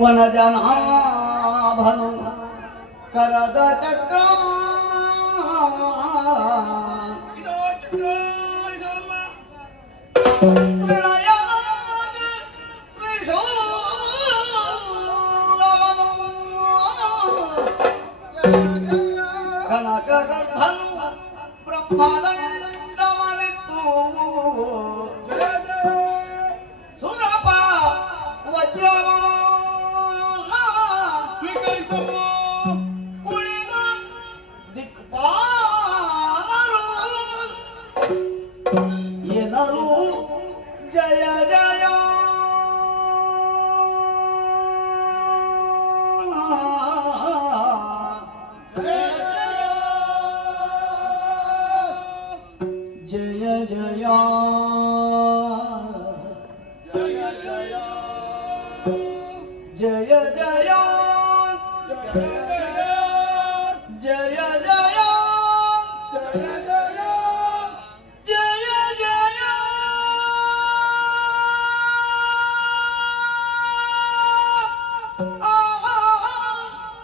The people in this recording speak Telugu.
వనజనాభను కరద చక్రమా ఇదో చక్రం, ఇదో जय जया